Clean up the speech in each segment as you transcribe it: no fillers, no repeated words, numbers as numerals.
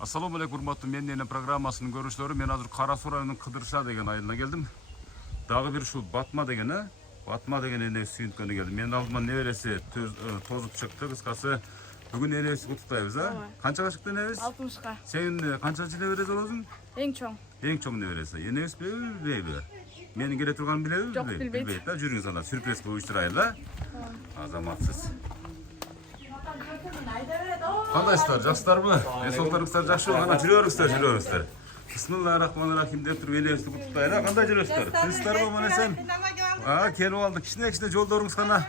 Assalamu alaikum урматтуу менен программасынын көрүүчүлөрү. Мен азыр Кара Суу районунун Кыдырша деген айылына келдим. Дагы бир ушул Батма деген эне сүйүнткөнү келдим. Менин алдыма небереси тозуп чыкты. Кыскасы бүгүн энебизди куттуктайбыз, а? Канчага чыкты энебиз? 60-ка. Сен канчанчы небереси болосуң? Эң чоң. Эң чоң небереси. Энебиз билбейби? Менин келе турганымды билеби? Жок, билбейт да. Жүрүңүз анда сюрприз кылып уюштурайын, а? Азаматсыз. Кандайсыздар, жакшысыздарбы? Эсолтарыңыздар жакшыбы? Кана жүрөбүздөр. Бисмиллахиррахманиррахим деп туруп энебизди куттуктайлы. Кандай жүрөсүздөр? Тынчсыздарбы мына сен? Келип алдык. Кичине жолдоруңуз кана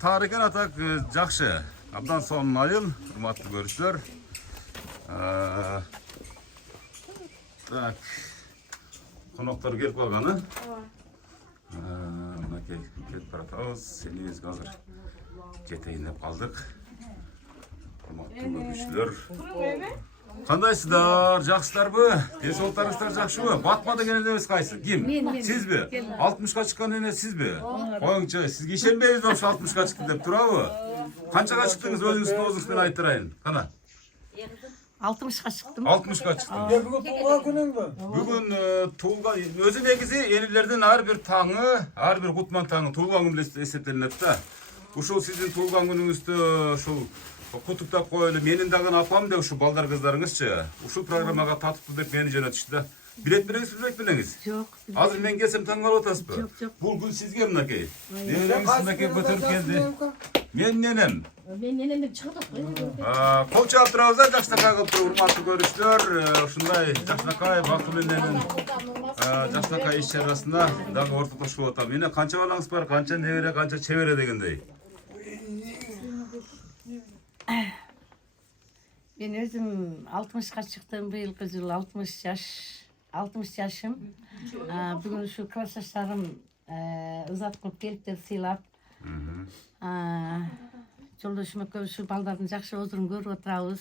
тар экен, атак жакшы. Абдан сонун айыл, урматтуу көрүүчүлөр. Так. Коноктор келип калганы. Мынакей кетип баратабыз. Энебизге азыр жетейин деп калдык. Урматтуу көрүүчүлөр. Кандайсыздар, жакшысыздарбы? Эсолтарыңыздар жакшыбы? Батма деген энебиз кайсы? Ким? Сизби? 60ка чыккан эне сизби? Коюңчу, сизге ишенбейбиз ошо 60ка чыкты деп турабы? Канчага чыктыңыз, өзүңүздүн оозуңуз менен айтып турайын. Кана. 60-ка чыктым. 60ка чыктым. Бүгүн туулган күнүңбү? Бүгүн туулган, өзү негизи элилердин ар бир таңы, ар бир кутман таңы туулган күн менен эсептелинет да. Ушул сиздин туулган күнүңүздү ушул куттуктап коелу. Менин дагы апам деп ушул балдар кыздарыңызчы. Ушул программага татыктуу деп мени жөнөтүштү да. Билет береңиз, билбейт белеңиз? Жок. Азыр мен келсем таң калып атасызбы? Жок. Бул гүл сизге мынакей. Небереңиз мынакей көтөрүп келди. Менин энем. Мен энемден чыгып Кол чаап турабыз да, жакшынакай кылып туруп, урматтуу көрүүчүлөр. Ушундай жакшынакай бактылуу эненин жакшынакай иш чарасына дагы ортодошуп атам. Менен канча балаңыз бар, канча небере, канча чебере дегендей. Мен өзүм 60-ка чыктым, быйылкы жылы 60 жашым. Бүгүн ушу классташтарым ызат кылып келиптер, сыйлап. Жолдошум экөөбүз ушу балдардын жакшы озурун көрүп отурабыз.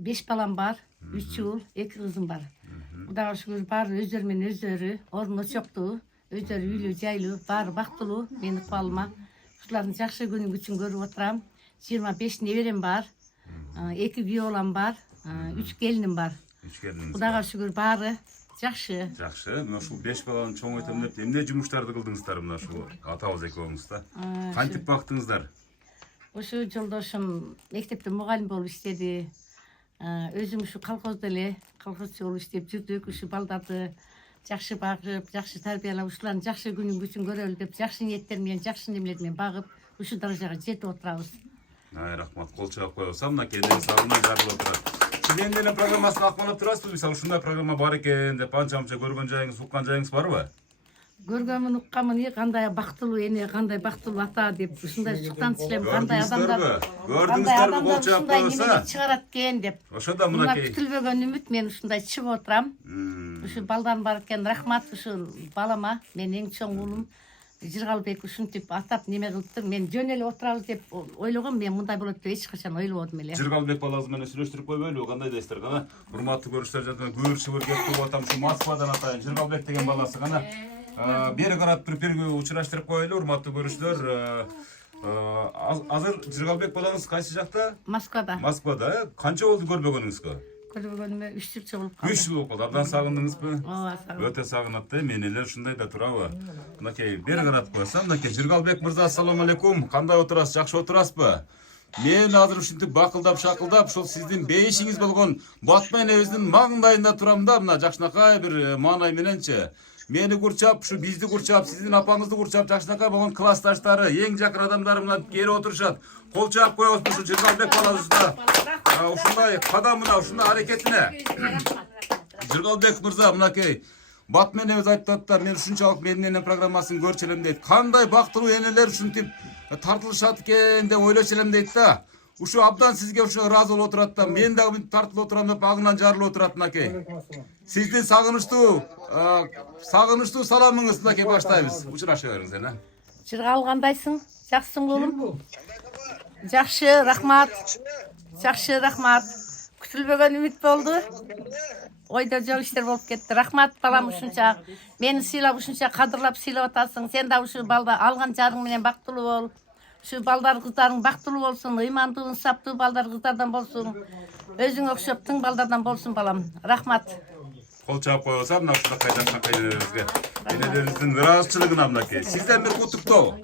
5 балам бар, 3 уул, 2 кызым бар. Кудайга шүгүр, баары өздөрү менен өздөрү, орун очоктуу, өздөрү үйлүү, жайлуу, баары бактылуу, менин ыкпалыма. Ушулардын жакшы күнүн күчүн көрүп отурам. 25 неберем бар, 2 күйөө балам бар, 3 келиним бар. 3 келиниңиз. Кудайга шүгүр, баары жакшы. Жакшы. Мына ушул 5 баланы чоңойтом деп эмне жумуштарды кылдыңыздар мына ушул атабыз экөөңүз да? Кантип бактыңыздар? Ушу жолдошум мектепте мугалим болуп иштеди. Өзүм ушу колхоздо эле колхозчу болуп иштеп жүрдүк. Ушу балдарды жакшы багып, жакшы тарбиялап, ушулардын жакшы күнүн күчүн көрөлү деп жакшы ниеттер менен, жакшы немелер менен багып, ушу даражага жетип отурабыз. Рахмат, кол чаап коебуз. Мына кеден сагына жарылып отурат. Сиз эндене программасына акмалап турасызбы? Мисалы ушундай программа бар экен деп анча-мынча көргөн жайыңыз, уккан жайыңыз барбы? Көргөнмүн, укканмын, кандай бактылуу эне, кандай бактылуу ата деп ушундай чыктан элем, кандай адамдар, көрдүңүздөрбү, кол чаап коебуза? чыгарат экен деп. Ошондо Мына мынакей күтүлбөгөн үмүт, мен ушундай чыгып отурам. Ушу балдарым бар экен, рахмат ушул балама, мен эң чоң уулум Жыргалбек ушинтип атап неме кылыптыр. Мен жөн эле отурабыз деп ойлогом, мен мындай болот деп эч качан ойлободум эле. Жыргалбек балаңыз менен сүйлөштүрүп койбойлубу? Кандай дейсиздер? Кана урматтуу көрүүчүлөр, жана көбүр кеп туруп атам, ушу Москвадан атайын Жыргалбек деген баласы. Кана бери карап туруп бирге учураштырып коелу, урматтуу көрүүчүлөр. Азыр Жыргалбек балаңыз кайсы жакта? Москвада. Москвада. Канча болду көрбөгөнүңүзгө? Көрбөгөнүмө 3 жыл болуп калды. 3 жыл болуп калды. Абдан сагындыңызбы? Ооба, сагындым. Өтө сагынат да, мен эле ушундай да турабы? Мынакей бери карап койсам, мынакей Жыргалбек мырза, ассаламу алейкум. Кандай отурасыз? Жакшы отурасызбы? Мен азыр ушинтип бакылдап, шакылдап, ушул сиздин бейишиңиз болгон Батма энебиздин маңдайында турам да, мына жакшынакай бир маанай мененчи. Мени курчап, ушу бизди курчап, сиздин апаңызды курчап, жакшынакай болгон классташтары, эң жакын адамдары мына келип отурушат. Кол чаап коебуз ушу Жыргалбек балабызга. Ушундай кадамына, ушундай аракетине. Жыргалбек мырза, мынакей Батма энебиз айтып атат, мен ушунчалык менин эне программасын көрчү элем дейт. Кандай бактылуу энелер ушинтип тартылышат экен деп ойлочу элем дейт да. Ушу абдан сизге ушу ыраазы болуп отурат да, мен дагы мынтип тартылып отурам деп агынан жарылып отурат мынакей. Сиздин сагынычтуу саламыңыз мынакей баштайбыз. Учураша бериңиз эне. Жыргал кандайсың? Жакшысың уулум? Жакшы, рахмат. Жакшы, рахмат. Күтүлбөгөн үмүт болду. oyda жок иштер болуп кетти. Рахмат балам ушунча мени сыйлап ушунча кадырлап сыйлап атасың. Сен да ушу балда алган жарың менен бактылуу бол. Ушу балдар кыздарың бактылуу болсун, ыймандуу, ынсаптуу балдар кыздардан болсун. Өзүңө окшоп тың балдардан болсун балам. Рахмат. Кол чаап коесам, мына ушундай кайдакан кайнелерибизге. Энелерибиздин ыраазычылыгына мынакей. Сизден бир куттуктоо.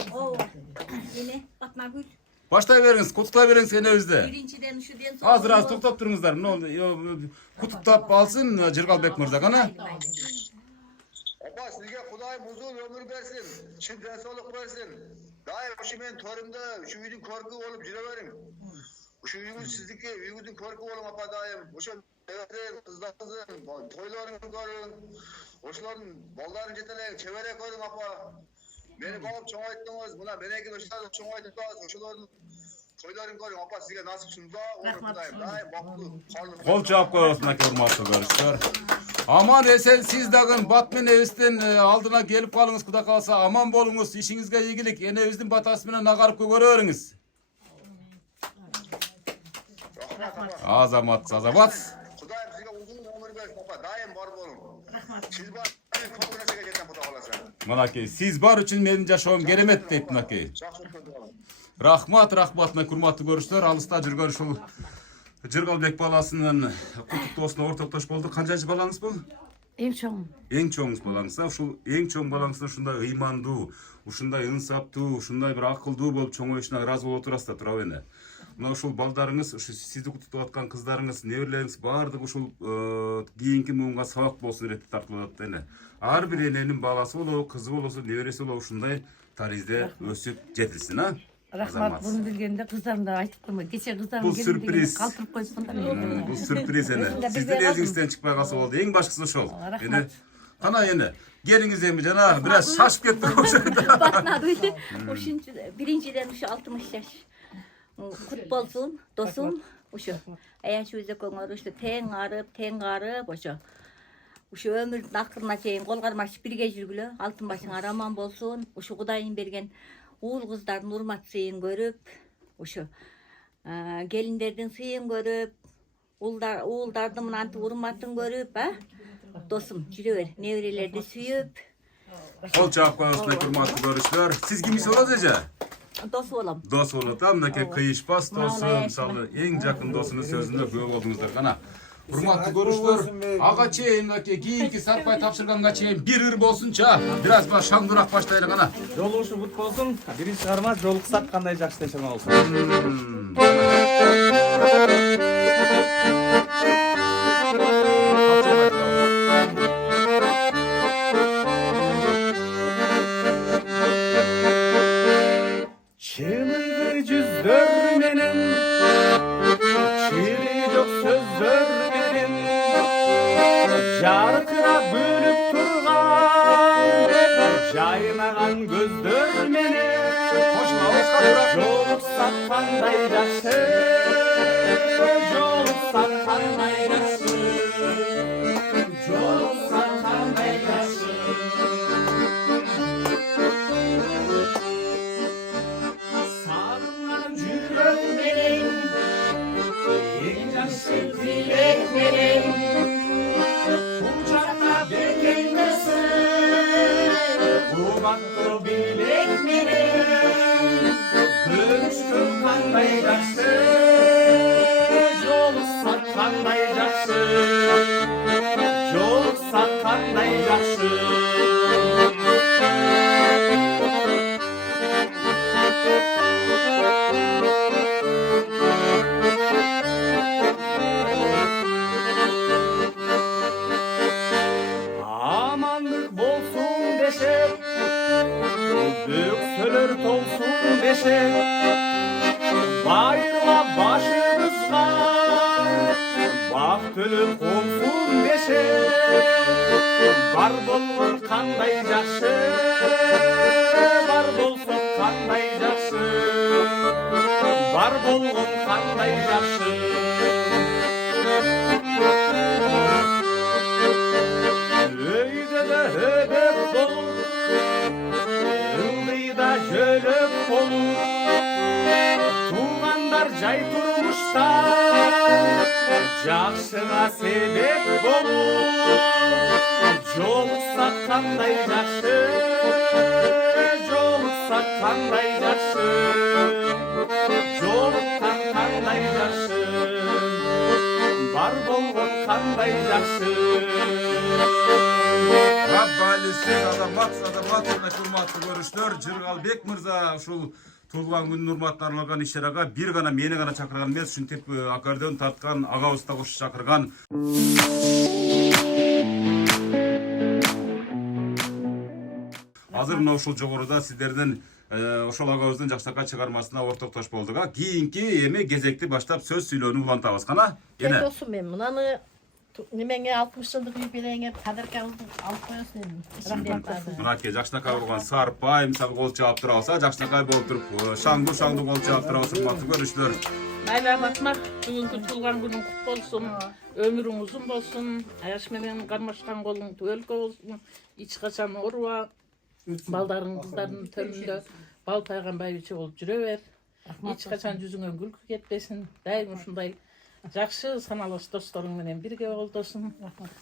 Эне Батмагүл. Баштай бериңиз, куттуктай бериңиз энебизди. Биринчиден ушу ден Азыр токтоп туруңуздар. Мына куттуктап алсын Жыргалбек мырза, кана. Apa sizge Kudayım uzun ömür versin, çin densoluk versin. Daim şu men torumda şu üyün korku olup jireverin. Şu üyün sizdeki üyünün korku olun apa daim. Oşa evet kızlarınızın toylarını görün. Oşların balların jeteleyin çevere görün apa. Beni bağıp çoğayttınız. Buna beneki oşlarını çoğayttınız. Oşların toylarını görün apa sizge nasipsiniz da. Rahmat. Daim baklı. Kol çaap koyuyorsun hurmatlı görüşler. Aman esen siz dagın Batman evisten aldına gelip kalınız kuda kalsa aman bolunuz işinizge iyilik enevizin batası menen agarıp görörüңүz. Azamat. Kudayım sizge uzun ömür versin apa. Daim var bolun. Siz var. Çok güneşe geçen bu da olasa. Mınakey siz bar üçün menin жашоом керемет дейт мынакей. Жақсы көрдім. Рахмат мына урматтуу көрүштөр. Алыста жүргөн ушул Жыргалбек баласынын куттуктоосуна ортоктош болду. Канчанчы балаңыз бул? Эң чоң. Эң чоңуңуз балаңыз. Ушул эң чоң балаңыздын ушундай ыймандуу, ушундай ынсаптуу, ушундай бир акылдуу болуп чоңоюшуна ыраазы болуп отурасыз да, туурабы эне? Мына ушул балдарыңыз, ушу сизди куттуктап аткан кыздарыңыз, неберелериңиз баардыгы ушул кийинки муунга сабак болсун иретип тартылып атат эне. Ар бир эненин баласы болобу, кызы болобу, небереси болобу ушундай таризде өсүп жетилсин, а? Рахмат. Буну билгенде кыздарым да айтып коймойт. Кече кыздарым Бул сюрприз. калтырып койсун да мен. Бул сюрприз эне. Сиздин эзиңизден чыкпай калса болду. Эң башкысы ошол. Рахмат. Эне кана эне. Келиңиз эми жана бир аз шашып кетти ошондо. Батмагүл. Ушунчу биринчиден ушу 60 жаш. Кут болсун, досум. Ушу аяшы өзөкөңөр ушу тең арып ошо. Ушу өмүрдүн акырына чейин кол кармашып бирге жүргүлө. Алтын башыңар аман болсун. Ушу Кудайым берген уул кыздардын урмат сыйын көрүп, ушу келиндердин сыйын көрүп, уулдардын мынантип урматын көрүп, досум жүрө бер, неберелерди сүйүп, Кол чаап коесуна урматтуу көрүштөр. Сиз кимиз болот эже? дос болом. Дос болот, мынакей кыйышпас досу, мисалы эң жакын досунун сөзүнө күбө болдуңуздар кана. Урматтуу көрүштөр, ага чейин мынакей кийинки сарпай тапшырганга чейин бир ыр болсунча, бир аз шаңдыраак баштайлы кана. Жолугушу бут болсун. Биринчи чыгарма жолуксак кандай жакшы дешем болсун. Чыныгы жүздөр менен, чири жок сөздөр менен, жаркырап бөлүп турган, жайнаган көздөр менен, жолуксак кандай жакшы, жолуксак кандай жакшы, жолуксак кандай жакшы. Sarılan жүрөк менен, эң жакшы тилек менен, бул жакта бекемдесин, кубаттуу билек менен, көрүшкөн кандай жакшы, жолуксак кандай жакшы, жолуксак кандай жакшы. Amanlık bolsun deşek, böksölөр толсун deşek, bayırla başımızga, bak tölüp olsun deşek, var bolgun kanday jakşı, var bolsun kanday jakşı, var bolgun kanday jakşı. Öyde de höbep bolur, ылдыйda жölөp болур, туғандар жай турмушта, Жакшыга себеп болуп жолуксак кандай жакшы, жолуксак кандай жакшы, жолуккан кандай жакшы, бар болгон кандай жакшы. Аббалисен азамат урматтуу көрүүчүлөр, Жыргалбек мырза ушул туулган күнүнүн урматына арналган иш-чарага бир гана мени гана чакырган эмес, ушинтип аккордеон тарткан агабыз да кошо чакырган. Азыр мына ушул жогоруда сиздерден ошол агабыздын жакшынакай чыгармасына ортоктош болдук. Кийинки эми кезекти баштап сөз сүйлөөнү улантабыз. Кана? Эне. Досум мен мынаны немеңе 60 жылдык юбилейиңе кадырка алып коесуң эми. Рахмат. Мынакей жакшынакай болгон Сарпай мисалы кол чаап тура алса, жакшынакай болуп туруп шаңду кол чаап тура алса, урматтуу көрүүчүлөр. Майла Батмак, бүгүнкү туулган күнүң кут болсун, өмүрүң узун болсун, аяш менен кармашкан колуң түбөлкө болсун, эч качан ооруба, балдарың, кыздардын төнүндө бал пайган байбиче болуп жүрө бер. Эч качан жүзүңөн күлкү кетпесин, дайым ушундай жакшы саналыш досторуң менен бирге болдосуң.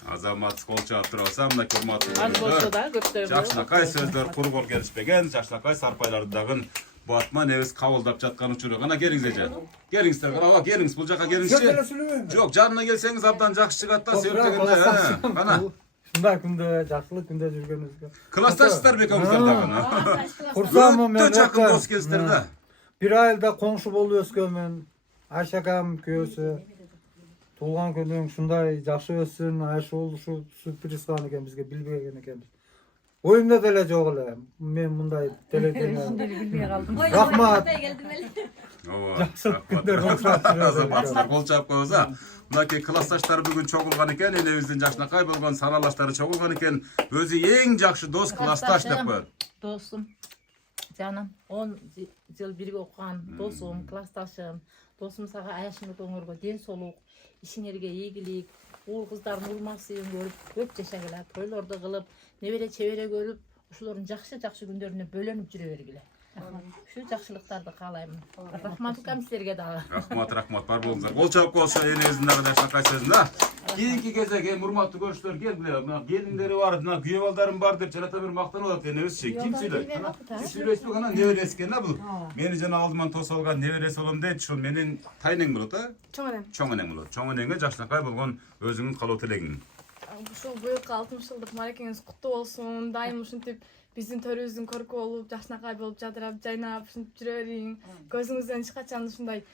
Азамат кол чаап тура алса, мынакей урматтуу Аз болсо да көрүүчүлөр. көптөй Жакшынакай сөздөр кур кол келишпеген, жакшынакай Сарпайларды дагы Батма небес кабылдап жаткан учуру. Кана келиңиз эже. Келиңиздер, кана келиңиз, бул жака келиңизчи. Жок, жанына келсеңиз абдан жакшы чыгат да, сөйөптөгөндө. Кана. Ушундай күндө, жакшылык күндө жүргөнүбүзгө. Классташсыздар экөөңүздөр дагы. Курсамын мен. Өтө жакын дос кездер да. Бир айылда коңшу болуп өскөнмүн. Айша акам күйөөсү. Туулган күнүң ушундай жакшы өссүн, ушул сюрприз кылган экен бизге, билбеген экенбиз. Оюмда деле жок эле. Мен мындай телефон билбей калдым. рахмат. Ооба. Жакшылык күндөр болсун. Азаматсыздар кол чаап коебуза. Мынакей классташтар бүгүн чогулган экен, энебиздин жакшынакай болгон саналаштары чогулган экен. Өзү эң жакшы дос классташ деп коет. досум, жаным, 10 жыл бирге окуган досум, классташым, досум сага аяшыңды көңөргө ден соолук, ишиңерге ийгилик, уул кыздардын урмасыын көрүп, көп жашагыла, тойлорду кылып, небере чебере көрүп, ушулордун жакшы күндөрүнө бөлөнүп жүрө бергиле. Ушу жакшылыктарды каалаймын. Рахмат укам силерге дагы. Рахмат, бар болуңуздар. Кол чаап коюшу энебиздин дагы жакшынакай сөзүнө. Кийинки кезек эми урматтуу көрүүчүлөр келгиле. Мына келиндери бар, мына күйөө балдарым бар деп жарата бир мактанып атат энебизчи. Ким сүйлөйт? Ким сүйлөйсүз кана небереси экен бул. Мени жана алдыман тосуп алган небереси болом дейт. Ушул менин тайнең болот, а? Чоң энең болот. Чоң энеңе жакшынакай болгон өзүңүн калоо тилегиң. Ушул быйылкы 60 жылдык мааракеңиз куттуу болсун. Дайым ушинтип биздин төрүбүздүн көркү болуп, жакшынакай болуп жадырап, жайнап ушинтип жүрө бериң. Көзүңүздөн эч качан ушундай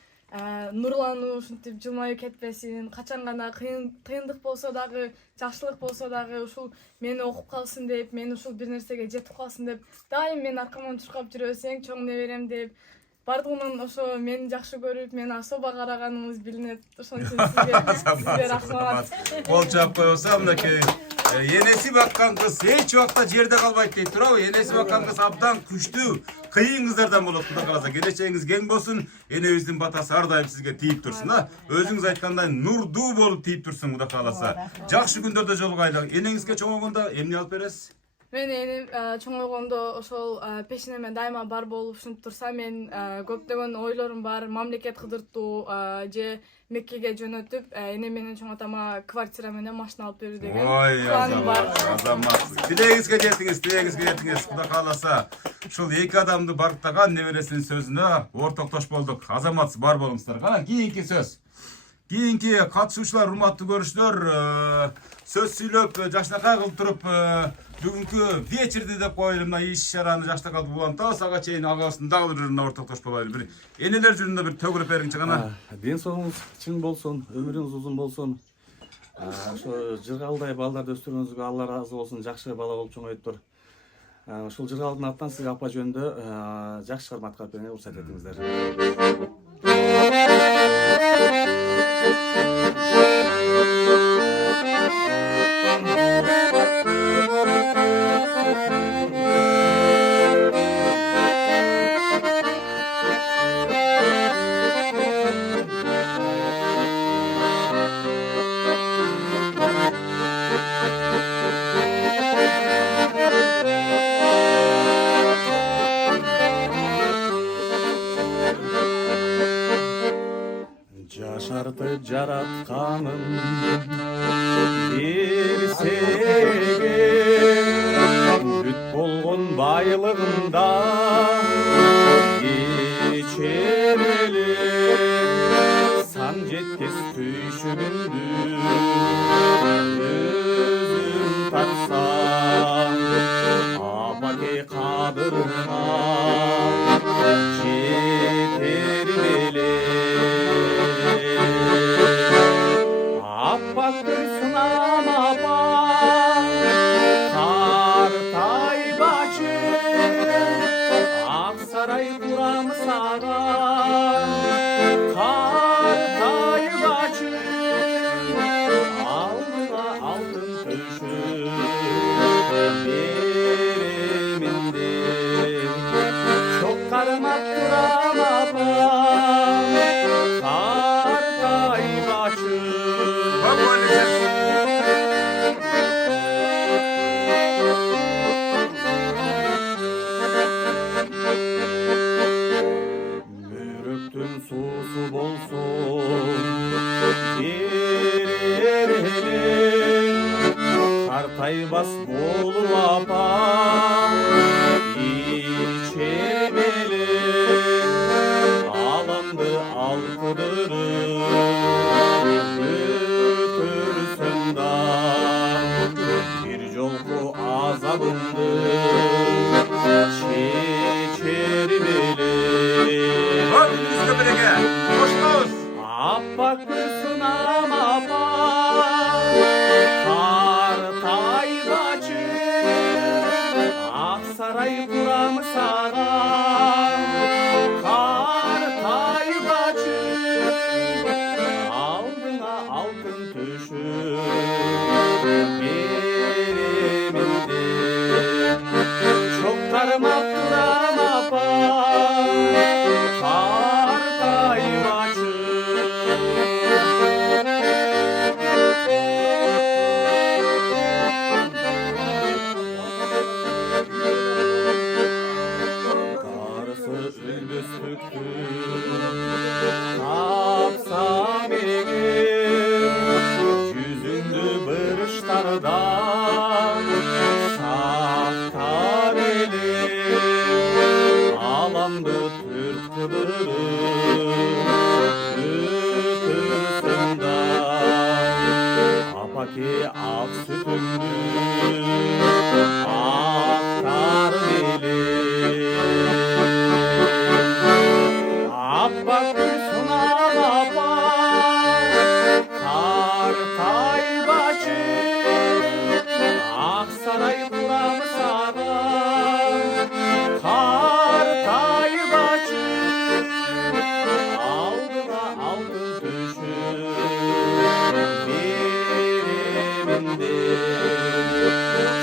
нурлануу ушинтип жылмаюу кетпесин. Качан гана кыйындык болсо дагы, жакшылык болсо дагы ушул мени окуп калсын деп, мен ушул бир нерсеге жетип калсын деп, дайым мен аркаман туркап жүрө берсең, чоң неберем деп. Бардыгынан ошо мени жакшы көрүп, мени особо караганыңыз билинет. Ошон үчүн сизге рахмат. Кол чаап коебуза, мынакей энеси баккан кыз эч убакта жерде калбайт дейт турабы? Энеси баккан кыз абдан күчтүү, кыйын кыздардан болот. Кудай кааласа, келечегиңиз кең болсун. Энебиздин батасы ар дайым сизге тийип турсун, да. Өзүңүз айткандай нурдуу болуп тийип турсун, Кудай кааласа. Жакшы күндөрдө жолугайлы. Энеңизге чоңойгондо эмне алып бересиз? Мен энем чоңойгондо ошол пешинеме дайыма бар болуп ушинтип турса, мен көптөгөн ойлорум бар. Мамлекет кыдыртуу же Меккеге жөнөтүп, эне менен чоң атама квартира менен машина алып берүү деген планым бар. Азамат, тилегиңизге жеттиңиз, Кудай кааласа. Ушул эки адамды барктаган небересинин сөзүнө ортоктош болдук. Азамат, бар болуңуздар. Кана кийинки сөз. Кийинки катышуучулар, урматтуу көрүүчүлөр, сөз сүйлөп, жакшынакай кылып туруп, бүгүнкү вечерди деп коелу, мына иш-чараны жакшынакай улантабыз. Ага чейин агабыздын дагы бир жерине ортоктош болайлы. Бир энелер жөнүндө бир төгүлүп бериңчи кана. Ден соолугуңуз чың болсун, өмүрүңүз узун болсун. Ошо жыргалдай балдарды өстүргөнүңүзгө Алла ыраазы болсун, жакшы бала болуп чоңойтур. Ушул жыргалдын атынан сизге апа жөнүндө жакшы чыгарма аткарып берүүгө уруксат этиңиздер. Жаратты жаратканым бир сеге бүт болгон байлыгында кечер элек сан жеткес түйшүгүндү өзүм тартсам апаке кадырына жетер элек аппак күрсүнам апа картайбачы ак сарай курам сага картайбачы алдыга алтын төшөк беремин деп чок кармап турам апа картайбачы Mürüktün susu bolsun berer elin Kartaybas bolur apa içer belin Alandı alkıdırır götürsün da Bir jolku azabındı çeçer belin Hepinizle birlikte. Hoş geldiniz. Appak kızınam apa Kartaybacı Aksaray kuramı sağa Kartaybacı Aldına altın töşük Beremin de Çok karmap duram apa Kartaybacı Karısı ülbüstüktü Tapsam egim Yüzündü bırışlardan Saktar elim Alandı Türk kıdırı Götürsün Apaki ak sütündü Aktar elim Appak sunam apa Kartaybacı Aksaray kuramı sağa Kartaybacı Aldıga altın töşük Beremin de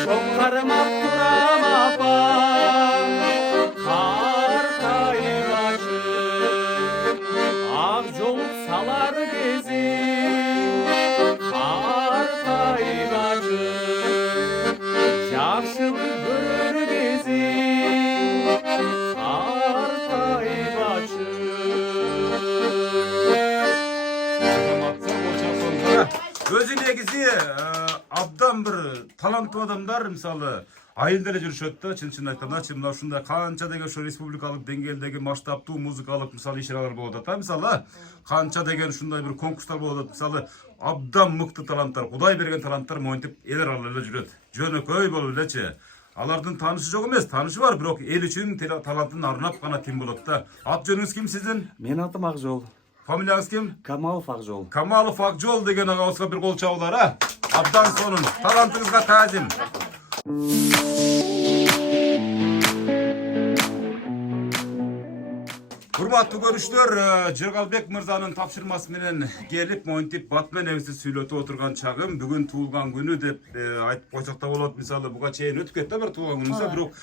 Çok karmap duram apa Kartaybacı Ak joluk salar gezi Kartaybacı Jakşılık börür gezi Kartaybacı Өзү негизи абдан бир таланттуу адамдар мисалы айылда эле жүрүшөт да чын айткандачы мына ушундай канча деген ошо республикалык деңгээлдеги масштабтуу музыкалык мисалы иш-чаралар болуп атат да мисалы канча деген ушундай бир конкурстар болуп атат мисалы абдан мыкты таланттар Кудай берген таланттар монтип эл аралуу эле жүрөт жөнөкөй болуп элечи алардын таанышы жок эмес таанышы бар бирок эл үчүн талантын арнап гана тим болот да ат жөнүңүз ким сиздин Менин атым Акжол фамилияңыз ким Камалов Акжол Камалов Акжол деген агабызга бир кол чабуулар абдан сонун талантыңызга таазим Урматтуу көрүүчүлөр, Жыргалбек мырзанын тапшырмасы менен келип, монтип батмен эбизди сүйлөтүп отурган чагым бүгүн туулган күнү деп айтып койсок да болот. Мисалы буга чейин өтүп кетти бир туулган күнүбүз, бирок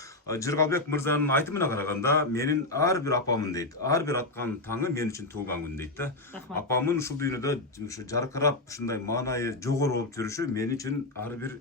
Жыргалбек мырзанын айтымына караганда, менин ар бир апамын дейт. Ар бир аткан таңы мен үчүн туулган күн дейт да. Апамын ушул дүйнөдө ушу жаркырап, ушундай маанайы жогору болуп жүрүшү мен үчүн ар бир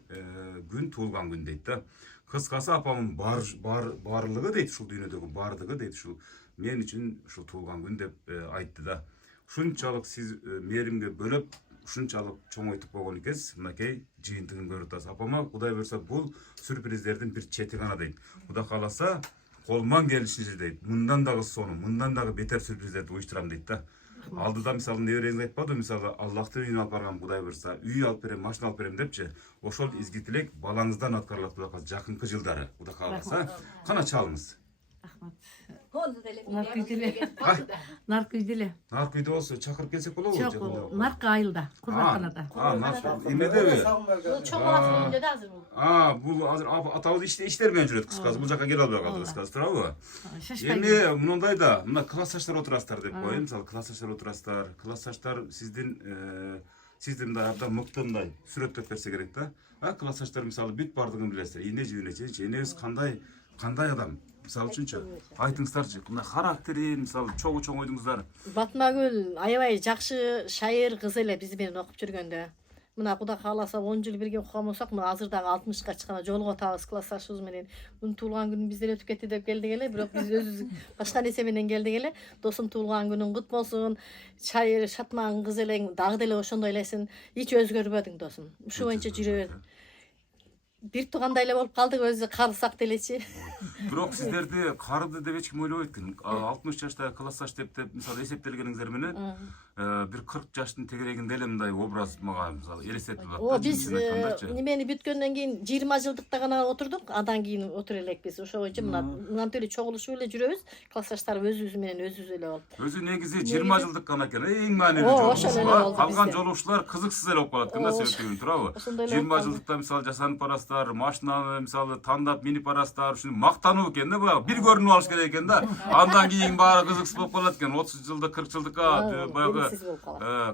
күн туулган күн дейт да. Кыскасы апамын барлыгы дейт, ушул дүйнөдөгү бардыгы дейт, ушул мен үчүн ушул туулган күн деп айтты да. ушунчалык сиз мээримге бөлөп ушунчалык чоңойтуп койгон экенсиз. Мынакей жыйынтыгын көрүп атасыз. Апама Кудай буйрса бул сюрприздердин бир чети гана дейт. Кудай кааласа колуман келишинче дейт. Мындан дагы сонун, мындан дагы бетер сюрприздерди уюштурам дейт да. Алдыда мисалы небереңиз айтпады, мисалы Аллахтын үйүнө алып барган Кудай буйрса, үй алып берем, машина алып берем депчи. Ошол изги тилек балаңыздан аткарылат Кудай кааласа жакынкы жылдары. Кудай кааласа кана чалыңыз. Рахмат. Onu da Нарк үйдүле. Нарк үйдө болсо чакырып келсек болобу? Жок, нарк айылда, Курбаканада. Нарк эмедеби? Чоң баласын үйлөдө азыр бул. Бул азыр атабыз иштер менен жүрөт кыскасы. Бул жака келе албай калды кыскасы, туурабы? Шашпай. Эми мындай да, мына классташтар отурасыздар деп коеюн. Мисалы классташтар отурасыздар. Классташтар сизди мындай абдан мыкты мындай сүрөттөп берсе керек да. Классташтар мисалы бүт бардыгын билесиздер. Эне жибине энебиз кандай адам? Мисалы үчүнчү айтыңыздарчы, мына характерин, мисалы чоң ойдуңуздар. Батмагүл аябай жакшы шайыр кыз эле биз менен окуп жүргөндө. Мына Кудай кааласа 10 жыл бирге окуган болсок, мына азыр дагы 60ка чыкканда жолугатабыз классташыбыз менен. Мунун туулган күнүн бизден өтүп кетти деп келдик эле, бирок биз өзүбүз башка нерсе менен келдик эле. Досум туулган күнүң кут болсун. Шайыр шатман кыз элең, дагы деле ошондой элесин. Эч өзгөрбөдүң досум. Ушу боюнча жүрө бер. Бир туугандай эле болуп калдык, өзү карысак делечи. Бирок сиздерди карыды деп эч ким ойлобойт экен. 60 жаштагы классташ деп мисалы эсептелгениңиздер менен бир 40 жаштын тегерегинде эле мындай образ мага мисалы элестетип атат. Биз немени бүткөндөн кийин 20 жылдыкта гана отурдук, андан кийин отура элекпиз. Ошо боюнча мынантип эле чогулушуп эле жүрөбүз. Классташтар өзүбүз менен өзүбүз эле болуп. Өзү негизи 20 жылдык гана экен. Эң маанилүү жолу. Калган жолуучулар кызыксыз эле болуп калат экен да, себеби туурабы? 20 жылдыкта мисалы жасанып барасыздар, машинаны мисалы тандап минип барасыздар, ушуну мактануу экен да, баягы бир көрүнүп алыш керек экен да. Андан кийин баары кызыксыз болуп калат экен. 30 жылдык, 40 жылдыкка баягы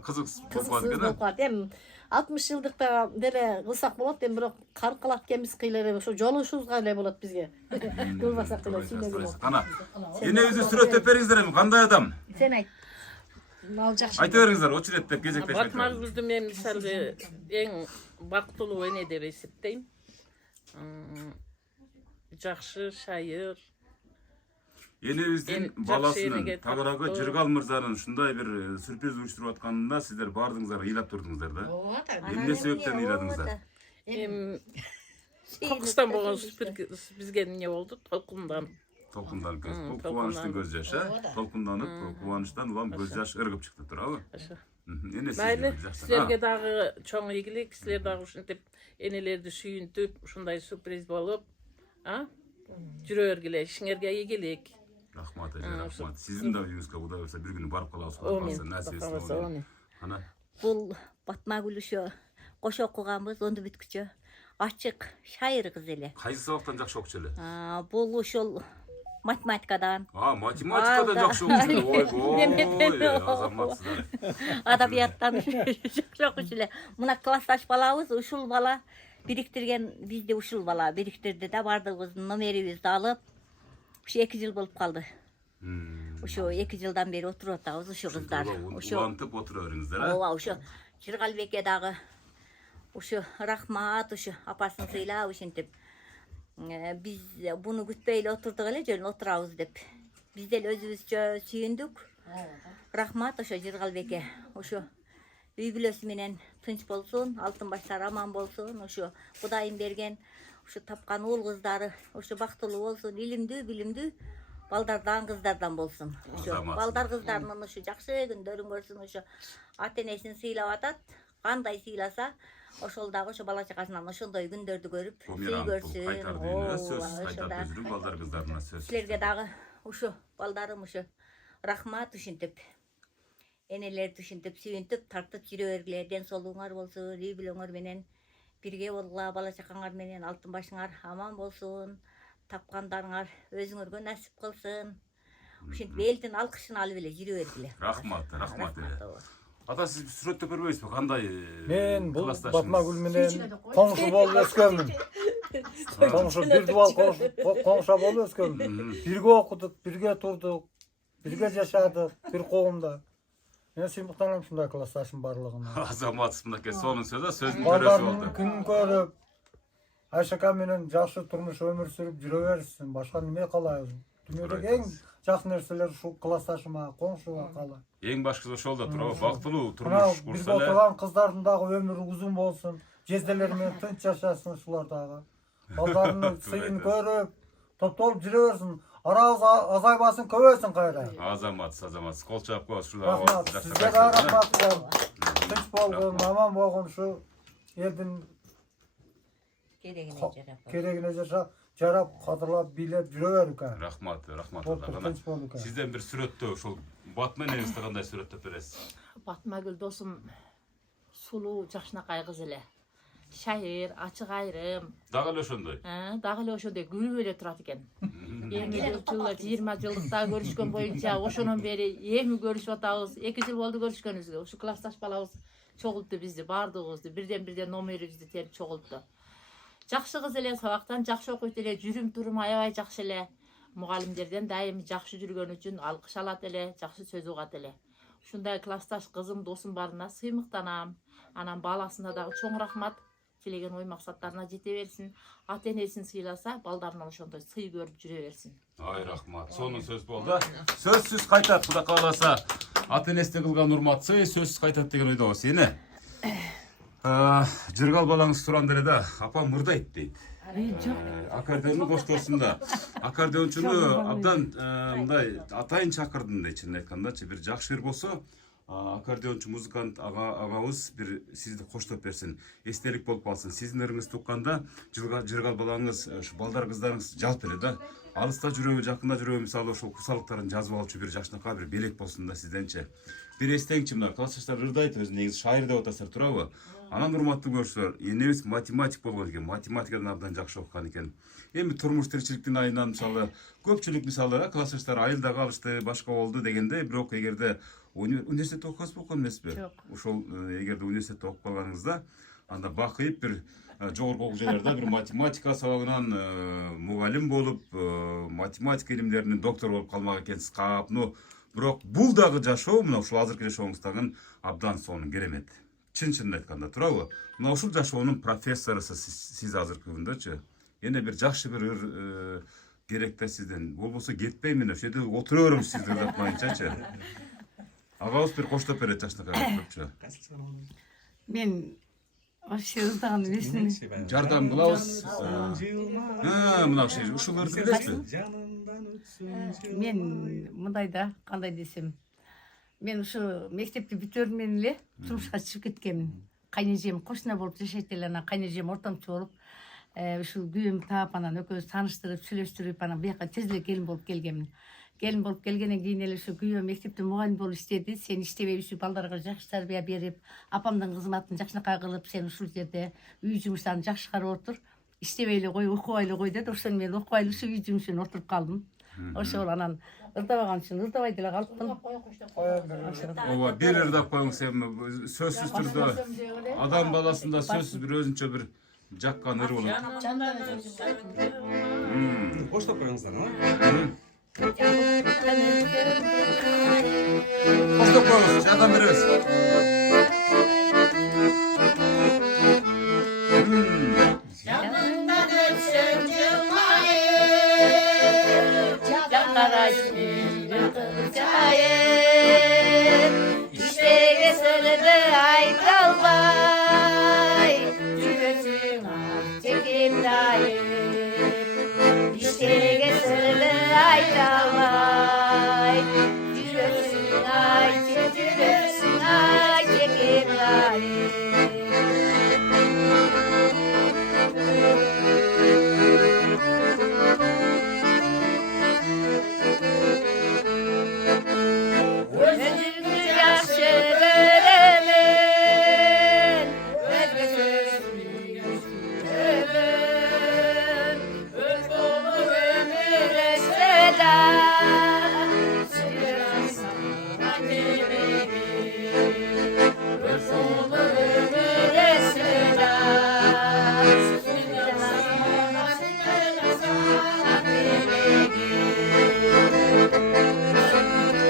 кызыксыз болуп калат экен. Эми 60 жылдыкта деле кылсак болот, эми бирок карып калат экенбиз кыйлары, ошо жолугушубузга эле болот бизге. Кылбасак эле сүйлөгө болот. Кана. Энебизди сүрөттөп бериңиздер эми, кандай адам? Сен айт. Мал жакшы. Айта бериңиздер, очереттеп кезектешип. Батмагүлдү мен мисалы эң бактылуу эне деп эсептейм. Жакшы шайыр. Энебиздин баласынын Тагыраагы Жыргал мырзанын ушундай бир сюрприз уюштуруп атканында сиздер баардыгыңыздар ыйлап турдуңуздар да. Эмне себептен ыйладыңыздар? Эми кокустан болгон сюрприз бизге эмне болду? Толкунданып көз. Бул кубанычтын көз жашы, толкунданып, кубанычтан улам көз жаш ыргып чыкты, туурабы? Майлы, силерге дагы чоң ийгилик, силер дагы ушинтип энелерди сүйүнтүп, ушундай сюрприз болуп, жүрө бергиле, ишиңерге ийгилик. Рахмат, рахмат. Сиздин да үйүңүзгө Кудай буйрса бир күнү барып калабыз, насибиңиз. Ана. Бул Батмагүл ошо кошо окуганбыз, онду бүткүчө. Ачык шайыр кыз эле. Кайсы сабактан жакшы окучу эле? Бул ошол математикадан. Математикадан жакшы окучу эле. Азаматсыздар. Адабияттан жакшы окучу эле. Мына классташ балабыз, ушул бала бириктирген, бизди ушул бала бириктирди да, бардыгыбыздын номерибизди алып, ушу 2 жыл болуп калды. Ошо 2 жылдан бери отуруп атабыз ушу кыздар. Ошо улантып отура бериңиздер, ооба, ошо Жыргалбекке дагы ушу рахмат, ушу апасын сыйлап ушинтип. Биз буну күтпөй эле отурдук эле, жөн отурабыз деп. Биз деле өзүбүзчө сүйүндүк. Рахмат ошо Жыргалбекке. Ошо үй бүлөсү менен тынч болсун, алтын баштар аман болсун, ошо Кудайым берген ошо тапкан уул кыздары ошо бактылуу болсун, илимдүү, билимдүү балдардан, кыздардан болсун. Ошо балдар кыздарынын ошо жакшы күндөрүн көрсүн, ошо ата-энесин сыйлап атат. Кандай сыйласа, ошол дагы ошо бала чакасынан ошондой күндөрдү көрүп сыйгөрсүн. Кайтар көзүрүн балдар кыздарына сөз. Силерге дагы ошо балдарым ошо рахмат ушинтип. Энелерди ушинтип сүйүнтүп, тартып жүрө бергиле, ден соолугуңар болсун, үй бүлөңөр менен бирге болгула, бала чакаңар менен алтын башыңар аман болсун, тапкандарыңар өзүңөргө насип кылсын. Ушинтип элдин алкышын алып эле жүрө бергиле. Рахмат, рахмат эле. Ата, сиз сүрөттөп бербейсизби? Кандай Мен бул Батмагүл менен коңшу болуп өскөнмүн. Коңшу бир дубал коңшу болуп өскөнмүн. Бирге окудук, бирге турдук, бирге жашадык, бир коомдо. Мен сыймыктанам ушундай классташым барлыгына. Азаматсыз мынакей сонун сөз, сөздүн төрөсү болду. Күн көрүп, Айшака менен жакшы турмуш өмүр сүрүп жүрө берсин. Башка неме калайбыз? Dünyadaki en жақсы нәрселер şu классташыма, коңшуга калат. Ең башкысы ошол да туурабы, бактылуу Мына турмуш бирге курса эле. отурган кыздардын дагы өмүрү узун болсун, жезделери менен тынч жашасын ушулар дагы. Балдарынын сыйын көрүп, топтолуп жүрө берсин. Арабыз азайбасын, көбөйсүн кайра. Азамат, кол чаап коебуз ушул Рахмат. Сизге да рахмат. Тынч болгон, аман болгон ушу элдин керегине жарап, кадырлап, бийлеп жүрө берик. Рахмат. Тынч болук. Сизден бир сүрөттө ошол Батма энеңизди кандай сүрөттөп бересиз? Батмагүл досум сулуу жакшынакай кыз эле. Шайыр, ачык айрым. Дагы эле ошондой. Дагы эле ошондой күлүп эле турат экен. Эми жылы 20 жылдыкта көрүшкөн боюнча ошонон бери эми көрүшүп атабыз. 2 жыл болду көрүшкөнүбүзгө. Ушу классташ балабыз чогултту бизди, бардыгыбызды, бирден номерибизди терип чогултту. Жакшы кыз эле, сабактан жакшы окуйт эле, жүрүм-турум аябай жакшы эле. Мугалимдерден дайым жакшы жүргөн үчүн алкыш алат эле, жакшы сөз угат эле. Ушундай классташ кызым, досум барына сыймыктанам. Анан баласына дагы чоң рахмат. Тилеген ой максаттарына жете берсин. Ата энесин сыйласа, балдарына ошондой сый көрүп жүрө берсин. Ай рахмат. Сонун сөз болду. Сөзсүз кайтат, Кудай кааласа. Ата энесине кылган урмат сый сөзсүз кайтат деген ойдобуз. Эне. Жыргал балаңыз турганда эле да, апам мырдайт дейт. Аккордеону коштосунда. Аккордеончуну абдан мындай атайын чакырдым дейт, чынын айткандачы. Бир жакшы эр болсо, аккордеончу музыкант агабыз бир сизди коштоп берсин, эстелик болуп калсын. Сиздин өрүңүз тукканда жыргал балаңыз, ушу балдар кыздарыңыз жалп эле да. Алыста жүрөбү, жакында жүрөбү, мисалы ошол кусалыктарын жазып алчу бир жакшынакай бир белек болсун да сизденчи. Бир эстеңчи мына классташтар ырдайт, өзү негизи шайыр деп атасыздар, туурабы? Анан урматтуу көрүүчүлөр, энебиз математик болгон экен, математикадан абдан жакшы окуган экен. Эми турмуш тиричиликтин айынан мисалы көпчүлүк мисалы классташтар айылда калышты, башка болду дегенде, бирок эгерде университетте окугансыз болгон эмеспи? Ошол эгерде университетте окуп калганыңызда, анда бакыйып бир жогорку окуу жайларда бир математика сабагынан мугалим болуп, математика илимдеринин доктору болуп калмак экенсиз кап. Бирок бул дагы жашоо, мына ушул азыркы жашооңуздагы абдан сонун керемет. Чын айтканда, туурабы? Мына ушул жашоонун профессорусуз сиз азыркы күндөчү. Эне бир жакшы бир керек да сизден. Болбосо кетпейм мен, ошол жерде отура берем сизди ырдатмайынчачы. Агабыз бир коштоп берет жакшынакай көпчү. Мен вообще ырдаган эмесмин. Жардам кылабыз. Мына ушул ырды билесизби? Мен мындай да, кандай десем, мен ушу мектепти бүтөрүм менен эле турмушка чыгып кеткенмин. Кайнежем кошуна болуп жашайт эле, анан кайнежем ортомчу болуп, ушул күйөөмдү таап, анан экөөбүз тааныштырып, сүйлөштүрүп, анан бияка тез эле келин болуп келгенмин. Келин болуп келгенден кийин эле ушу күйөөм мектепте мугалим болуп иштеди. Сен иштебей ушу балдарга жакшы тарбия берип, апамдын кызматын жакшынакай кылып, сен ушул жерде үй жумуштарын жакшы карап отур. Иштебей эле кой, окубай эле кой деди. Ошону мен окубай эле ушу үй жумушуна отуруп калдым. Ошол анан ырдабаган үчүн ырдабай деле калыптын. Ооба, бир ырдап коюңуз эми сөзсүз түрдө адам баласында сөзсүз бир өзүнчө бир жаккан ыр болот. Коштоп коюңуздар, Коштоп коюңуз, жардам беребиз. Жанымдан өтсөң жылмайып, жанкара жүрөк жайып, иштеге сырды айта албай, жүрөсүң ак чекемдайып, иштеге сырды айта албай, жүрөсүң ай чекемдайып.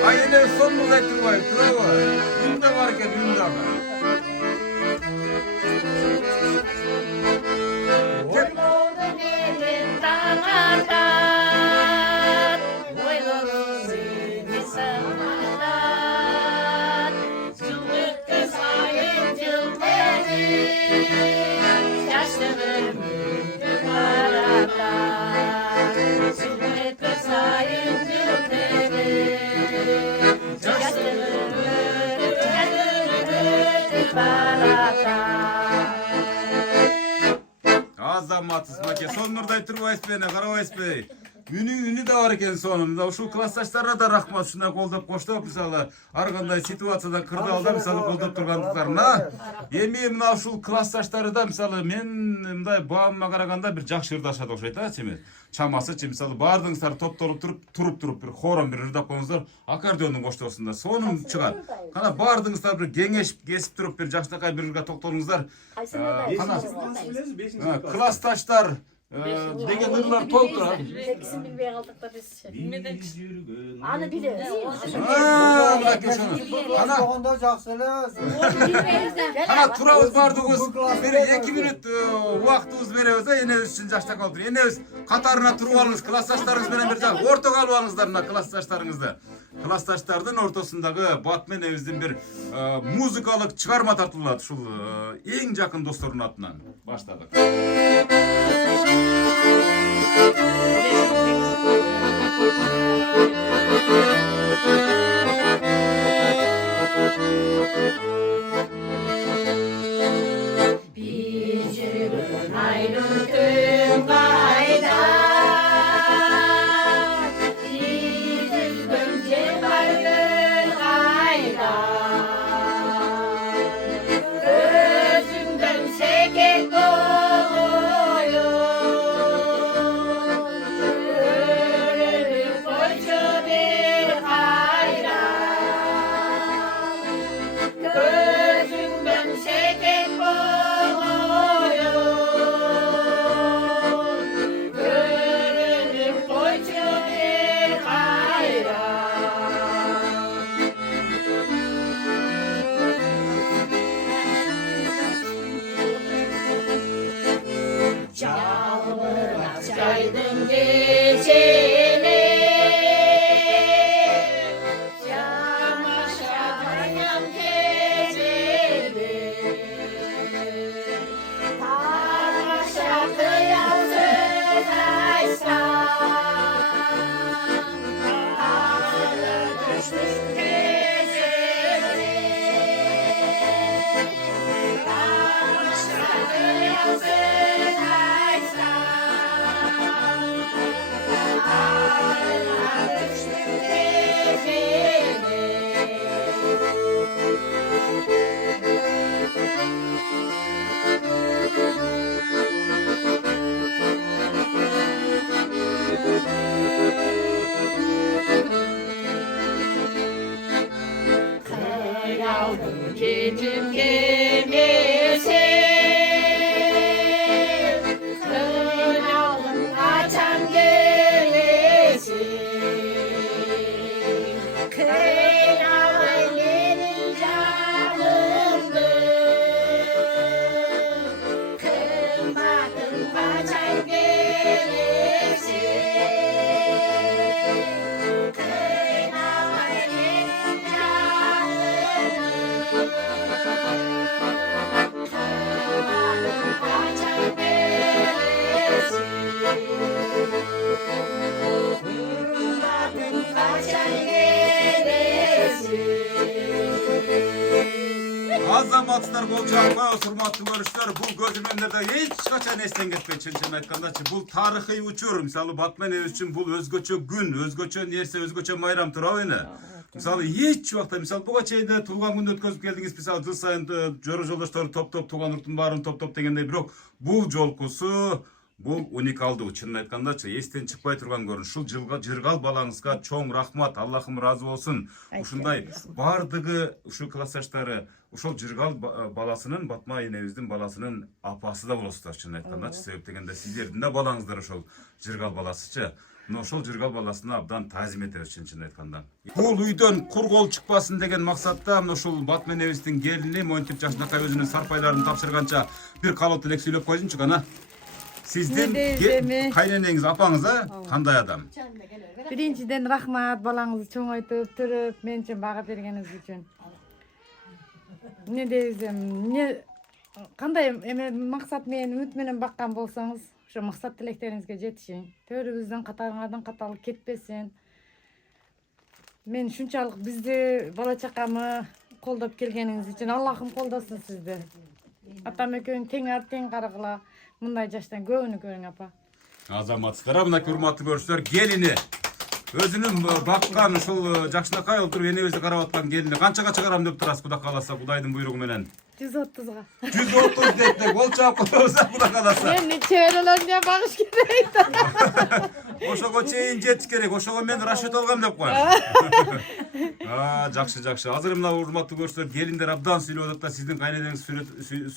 Aynen sonumuz ettirmeyin, bravo. Ünde varken ünde ama. эспейне, карабай эспей. Үнү да бар экен сонун. Ушул классташтарга да рахмат, ушундай колдоп коштоп, мисалы, ар кандай ситуацияда кырдаалда мисалы колдоп тургандыктарына. Эми мына ушул классташтары да мисалы мен мындай баамыма караганда бир жакшы ырдашат окшойт а, чеми. Чамасычы мисалы баардыгыңыздар топтолуп туруп бир хором бир ырдап коюңуздар, аккордеондун коштоосунда сонун чыгат. Кана баардыгыңыздар бир кеңешип, кесип туруп бир жакшынакай бир ырга токтолуңуздар. Кана классташтар деген ырлар толуп турат. Экисин билбей калдык да биз. Аны билебиз. Кана Болгондо жакшы эле. Кана турабыз баардыгыбыз бир 2 мүнөт убактыбызды беребиз да, энебиз үчүн жаштап калдыр. Энебиз катарына туруп алыңыз, классташтарыңыз менен бир жак ортого алып алыңыздар мына классташтарыңызды. Классташтардын ортосундагы Батмен эбиздин бир музыкалык чыгарма тартылат ушул эң жакын достордун атынан. Баштадык. Азаматсыздар болуп жатпайбыз, урматтуу көрүүчүлөр. Бул көзүм өндөрдө эч качан эстен кетпейт, чынын айткандачы. Бул тарыхый учур. Мисалы Батмен эбиз үчүн бул өзгөчө күн, өзгөчө нерсе, өзгөчө майрам туурабы эне? Мисалы эч убакта, мисалы буга чейин туулган күндү өткөзүп келдиңиз, мисалы жыл сайын жора жолдошторду топтоп, тууган урттун баарын топтоп дегендей, бирок бул жолкусу бул уникалдуу, чынын айткандачы, эстен чыкпай турган көрүнүш. Ушул жыргал балаңызга чоң рахмат, Аллахым разы болсун. Ушундай бардыгы ушул классташтары, ушул жыргал баласынын, Батма энебиздин баласынын апасы да болосуздар, чынын айткандачы. Себеп дегенде сиздердин да балаңыздар ошол жыргал баласычы. Мына ошол жыргал баласына абдан таазим этебиз, чын айтканда. Бул үйдөн кур кол чыкпасын деген максатта мына ушул Батмен эбиздин келини монтип жакшынакай өзүнүн сарпайларын тапшырганча бир калып элек сүйлөп койсунчу кана. Сиздин кайненеңиз, апаңыз кандай адам? Биринчиден рахмат, балаңызды чоңойтуп туруп, мен үчүн багып бергениңиз үчүн. Не дейсем, кандай эме максат менен, үмүт менен баккан болсоңуз, ошо максат тилектериңизге жетишиң. Төрүбүздөн катарыңардан каталып кетпесин. Мен ушунчалык бизди бала чакамы колдоп келгениңиз үчүн Аллахым колдосун сизди. Атам экөөң тең ар тең карагыла. Мындай жаштан көбүнү көрүң, апа. Азаматсыздар, мынакей урматтуу көрүүчүлөр, келини өзүнүн баккан ушул Жакшынакай отуруп эне өзү карап аткан келини канчага чыгарам деп турасыз, Кудай кааласа, Кудайдын буйругу менен? 130'ga. 130 деп бол чаап коебуз, Кудай кааласа. Ben çevrelerine bakış gerek. Ошого чейин жетиш керек, ошого мен расчет алгам деп коем. Жакшы, жакшы. Азыр мына урматтуу көрүүчүлөр, келиндер абдан сүйлөп атат да, сиздин кайненеңиз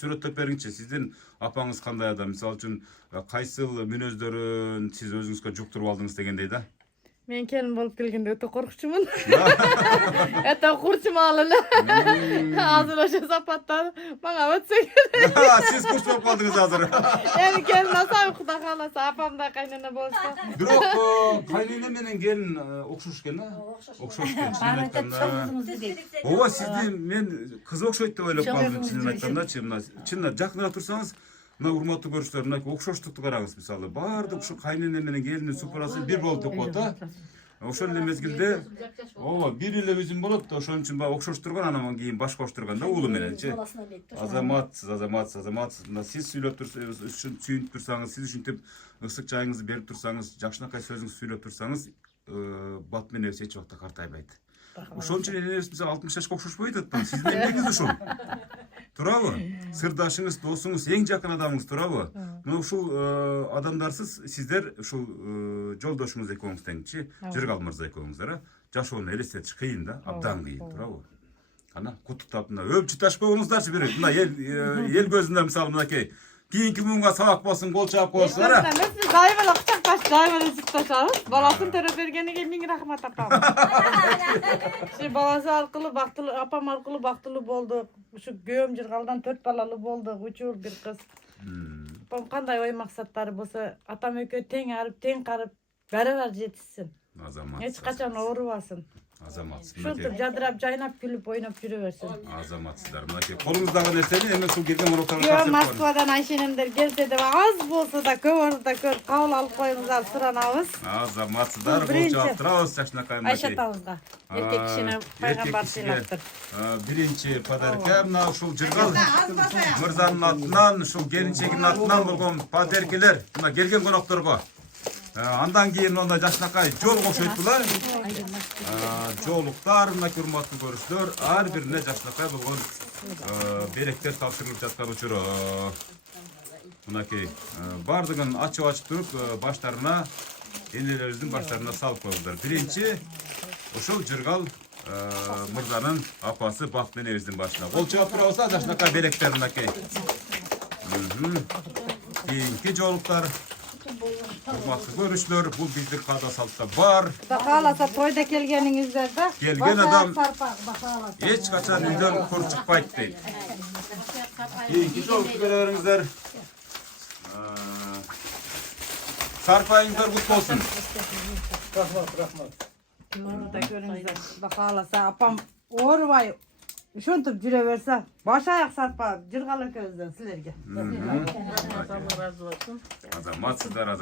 сүрөттөп бериңчи. Сиздин апаңыз кандай адам? Мисалы үчүн кайсыл мүнөздөрүн сиз өзүңүзгө жуктуруп алдыңыз дегендей да. Ben kendim bolup gelgende öte korkçumun. Öte kurçumalı. Hazır oşa sapattan bana ötsek. Siz kurç bolup kaldınız азыр. Yani kendim nasıl Kuda kalasa apam da kaynana bolsa. Бирок кайнене менен келин окшош экен да. Окшош экен, чынын айтканда. Ооба, сизди мен кыз окшойт деп ойлоп калдым, чынын айткандачы. Мына чынында жакыныраак турсаңыз, мына урматтуу көрүүчүлөр, мына окшоштукту караңыз. Мисалы, баардык ушу кайнене менен келиндин супурасы бир болуп деп коет да. Ошол эле мезгилде ооба бир эле үзүм болот, ошон үчүн баягы окшоштурган, анан кийин башка оштурган да уулу мененчи. Азаматсыз. Мына сиз сүйлөп сүйүнүп турсаңыз, сиз ушинтип ысык чайыңызды берип турсаңыз, Жакшынакай сөзүңүздү сүйлөп турсаңыз, бат менен эч убакта картайбайт. Ошон үчүн энеңиз мисалы 60 жашка окшошпойт атпайбы? Сиздин эмгегиңиз ушул. Турабы? Сырдашыңыз, досуңуз, эң жакын адамыңыз, турабы? Мына ушул адамдарсыз сиздер ушул жолдошуңуз экөөңүз теңчи, Жыргал мырза экөөңүздөр, жашоону элестетиш кыйын да, абдан кыйын, турабы? Кана куттуктап мына өбчү таш коюңуздарчы бир. Мына эл көзүндө мисалы мынакей кийинки муңга сабак болсун, кол чаап коесуңар. Dayıvala kucaktaş, dayıvala çıktaşarız. Balasını törep bergeniге ming rahmat apam. Şu balası arkalı baktılı, apam arkalı baktılı boldu. Şu göğüm Jırgaldan 4 balalı boldu, 3 uul bir kız. Apam kanday oy maksattары bolsa, atam ekөө teң arıp, teң karıp, beraber жетişsin. Hiç kaçan oğrubasın. Азаматсыз. Şuntur jadırap, jaynap, gülüp, oynap жүрөберсин. Азаматсыздар. Мынакей колуңуздагы нерсени эми ушул келген уроктарга Yo, тапшырып коюңуз. Moskvadan Ayşenemler gelse de az bolsa da көп orada kör kabul alıp koyuңuzlar sıranabız. Азаматсыздар, кол чаап турабыз Жакшынакай Ayşe мынакей. tavızga. Erkek kişine paygambar sıylaktır. Биринчи подарка мына ушул Жыргал мырзанын атынан, ушул келинчегинин атынан болгон подаркелер мына келген конокторго. Андан кийин онда Жакшынакай жолук окшойтпулар. Жолуктар, мынакей урматтуу көрүүчүлөр, ар бирине Жакшынакай болгон беректер тапшырылып жаткан учуру. Мынакей бардыгын ачып туруп баштарына, энелерибиздин баштарына салып коюңуздар. Биринчи ушул Жыргал мырзанын апасы Бакыт энебиздин башына. Кол чаап турабыза Жакшынакай беректер мынакей. Кийинки жолуктар урматтуу көрүүчүлөр, бул биздин каада салтта бар. Bakalasa toyda kelgeningizlerde. Келген адам эч качан үйдөн көр чыкпайт дейт. Кийинки жолукту көрө бериңиздер. Сарпайыңыздар кут болсун. Orada görünüzler. Bakalasa apam oğrubay. Şuntup жүрөберсе, baş ayak sarpa, Jırgal ekөөбүздөн силерге. Азаматсыздар,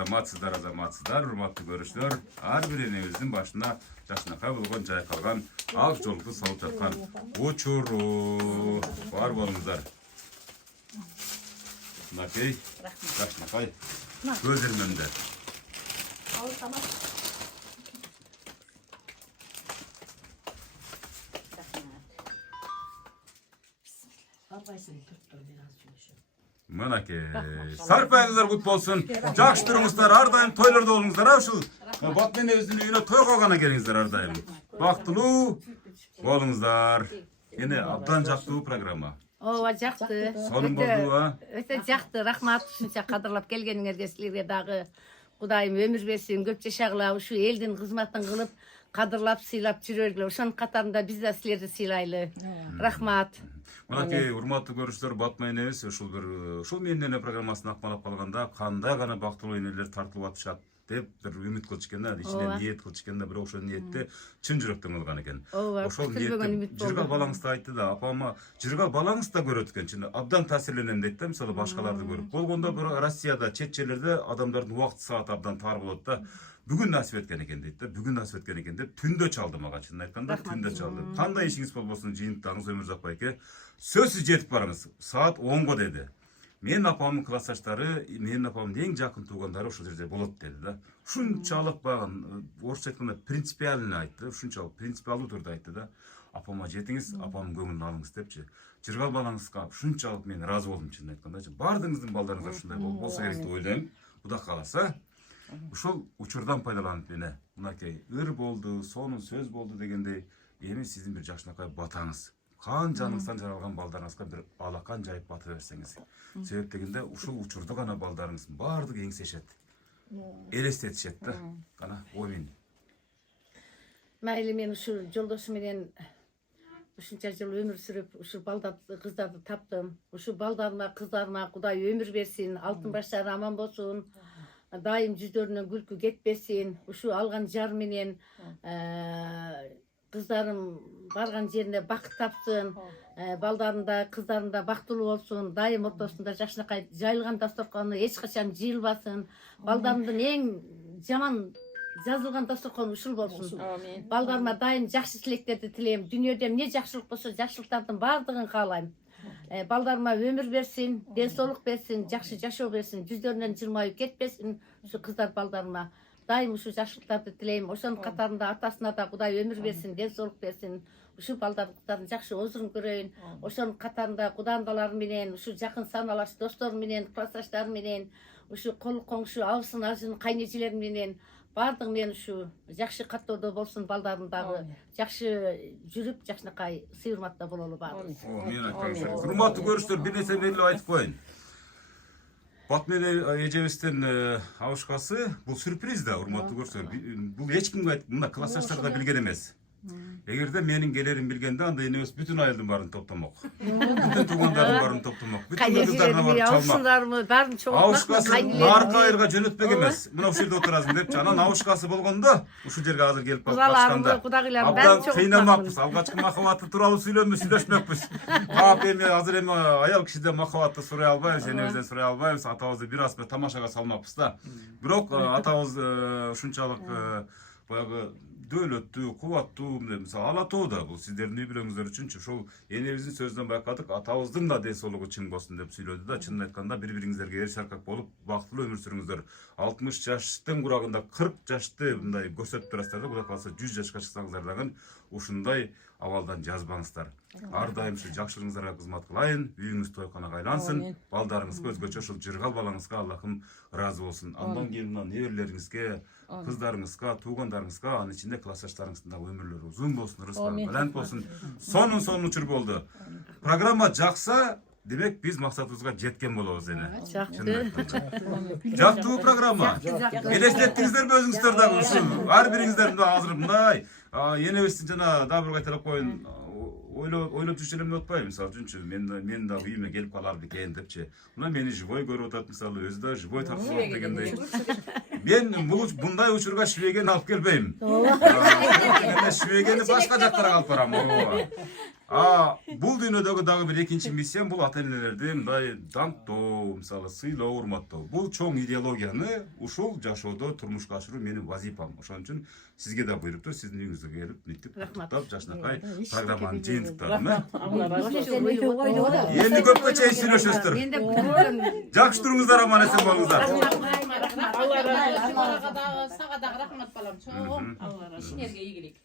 урматтуу көрүүчүлөр, ар бир энебиздин башына Жакшынакай болгон жайкалган ак жолукту салып жаткан учуру бар болуңуздар. Мынакей Жакшынакай көз ирмемде. Мынакей сарпайыңыздар кут болсун. Жакшы туруңуздар, ар дайым тойлордо болуңуздар. Ушул Бакыт энебиздин үйүнө той кылгана келиңиздер ар дайым. Бактылуу болуңуздар. Эне абдан жактуу программа. Ооба, жакты. Сонун болду, Өтө жакты. Рахмат ушунча кадырлап келгениңерге силерге дагы Кудайым өмүр берсин, көп жашагыла, ушу элдин кызматын кылып, кадырлап, сыйлап жүрөгүлө. Ошонун катарында биз да силерди сыйлайлы. Рахмат. Мынакей урматтуу көрүүчүлөр, Батма энебиз ушул менин эне программасын акмалап калганда кандай гана бактылуу энелер тартылып атышат деп бир үмүт кылчу экен да, ичинен ниет кылчу экен да, бирок ошол ниетти чын жүрөктөн кылган экен. Ошол ниетти Жыргал балаңыз да айтты да, апама Жыргал балаңыз да көрөт экен, чын абдан таасирленем дейт да, мисалы башкаларды көрүп. Болгондо бир Россияда, чет жерлерде адамдардын убакыт сааты абдан тар болот да. Бүгүн насип эткен экен дейт да, бүгүн насип эткен экен деп түндө чалды мага, чын айтканда түндө чалды. Кандай ишиңиз болбосун, жыйынтыгыңыз Өмүрзак байке, сөзсүз жетип барыңыз. Саат 10го деди. Менин апамдын классташтары, менин апамдын эң жакын туугандары ошол жерде болот деди да. Ушунчалык багын орусча айтканда принципиально айтты, ушунчалык принципиалдуу турда айтты да. Апама жетиңиз, апамдын көңүлүн алыңыз депчи. Жыргал балаңызга ушунчалык мен ыраазы болдум чынын айткандачы. Бардыгыңыздын балдарыңызга ушундай болсо керек деп ойлойм. Кудай кааласа. Ушул учурдан пайдаланып мени мынакей ыр болду, сонун сөз болду дегендей, эми сиздин бир жакшынакай батаңыз. Кан жаныңыздан жаралган балдарыңызга бир алакан жайып бата берсеңиз. Себеп дегенде ушул учурду гана балдарыңыздын баардыгы эңсешет. Элестетишет да. Кана оймен. Майли мен ушу жолдошум менен ушунча жыл өмүр сүрүп, ушу балдарды, кыздарды таптым. Ушу балдарыма, кыздарыма Кудай өмүр берсин, алтын баштары аман болсун. Дайым жүздөрүнөн күлкү кетпесин. Ушу алган жар менен кыздарым барган жеринде бакыт тапсын. Балдарым да, кыздарым да бактылуу болсун. Дайым ортосунда жакшынакай жайылган дасторкону эч качан жыйылбасын. Балдарымдын эң жаман жазылган дасторкону ушул болсун. Балдарыма дайым жакшы тилектерди тилейм. Дүйнөдө эмне жакшылык болсо, жакшылыктардын баардыгын каалайм. Балдарыма өмүр берсин, ден соолук берсин, жакшы жашоо берсин, жүздөрүнөн жылмайып кетпесин. Ушу кыздар балдарыма дайым ушу жакшылыктарды тилейм. Ошонун катарында атасына да Кудай өмүр берсин, ден соолук берсин. Ушу балдардын жакшы озурун көрөйүн. Ошонун катарында кудандаларым менен, ушу жакын саналаш досторум менен, классташтарым менен, ушу кол коңшу, абысын, ажын, кайнежелерим менен баардыгы мен ушу жакшы каттоодо болсун, балдарым дагы жакшы жүрүп, жакшынакай сый урматта бололу баары. Мен айткан урматтуу көрүштөр, бир нерсе белгилеп айтып коеюн. Батмен эжебиздин абышкасы бул сюрприз да, урматтуу көрүштөр. Бул эч кимге айтып, мына классташтар да билген эмес. Эгерде менин келерин билгенде анда энебиз бүтүн айылдын баарын топтомок. Бүтүн туугандардын баарын топтомок. Бүтүн кыздардын баарын чалмак. Абысындарымы баарын чогултмак. Абышкасы арка айылга жөнөтпөк эмес. Мына ушул жерде отурасың депчи. Анан абышкасы болгондо ушул жерге азыр келип калышканда. Кудагыйларын баарын чогултмак. Кыйнамакпыз. Алгачкы махабаты тууралуу сүйлөшмөкпүз. Кап эми азыр эми аял кишиден махабатты сурай албайбыз, энебизден сурай албайбыз. Атабызды бир аз тамашага салмакпыз да. Бирок атабыз ушунчалык баягы дөөлөттүү, кубаттуу, мисалы ала тоо да бул сиздердин үй бүлөңүздөр үчүнчү. Ошол энебиздин сөзүнөн байкадык, атабыздын да ден соолугу чың болсун деп сүйлөдү да. Чынын айтканда бири-бириңиздерге эр шаркак болуп, бактылуу өмүр сүрүңүздөр. 60 жаштын курагында 40 жашты мындай көрсөтүп турасыздар да, Кудай кааласа 100 жашка чыксаңыздар дагы ушундай абалдан жазбаңыздар. Ар дайым ушу жакшылыгыңыздарга кызмат кылайын, үйүңүз тойканага айлансын, балдарыңызга өзгөчө ушул жыргал балаңызга Аллахым ыраазы болсун. Андан кийин мына неберелериңизге, кыздарыңызга, туугандарыңызга, анын ичинде классташтарыңыздын дагы өмүрлөрү узун болсун, ырыскы балант болсун. Сонун учур болду. Программа жакса, демек биз максатыбызга жеткен болобуз эне. Жактуу программа. Элестеттиңиздерби өзүңүздөр дагы ушул ар бириңиздердин да азыр мындай энебиздин жана дагы бир кайталап коеюн, ойлоп жүрчү элем деп атпайбы, мисалы үчүнчү мен да үйүмө келип калар бекен депчи. Мына мени живой көрүп атат, мисалы өзү да живой тартылат дегендей. Мен мындай учурга швейген алып келбейм. Швейгени башка жактарга алып барам. Бул дүйнөдөгү дагы бир экинчи миссиям бул ата-энелерди мындай даңктоо, мисалы сыйлоо, урматтоо. Бул чоң идеологияны ушул жашоодо турмушка ашыруу менин вазифам. Ошон үчүн сизге да буйруптур, сиздин үйүңүзгө келип, мынтип куттуктап, жакшынакай программаны жыйынтыктадым. Эми көпкө чейин сүйлөшөсүздөр. Жакшы туруңуздар, аман эсен болуңуздар. Сага дагы рахмат балам. Чоң. Ишиңерге ийгилик.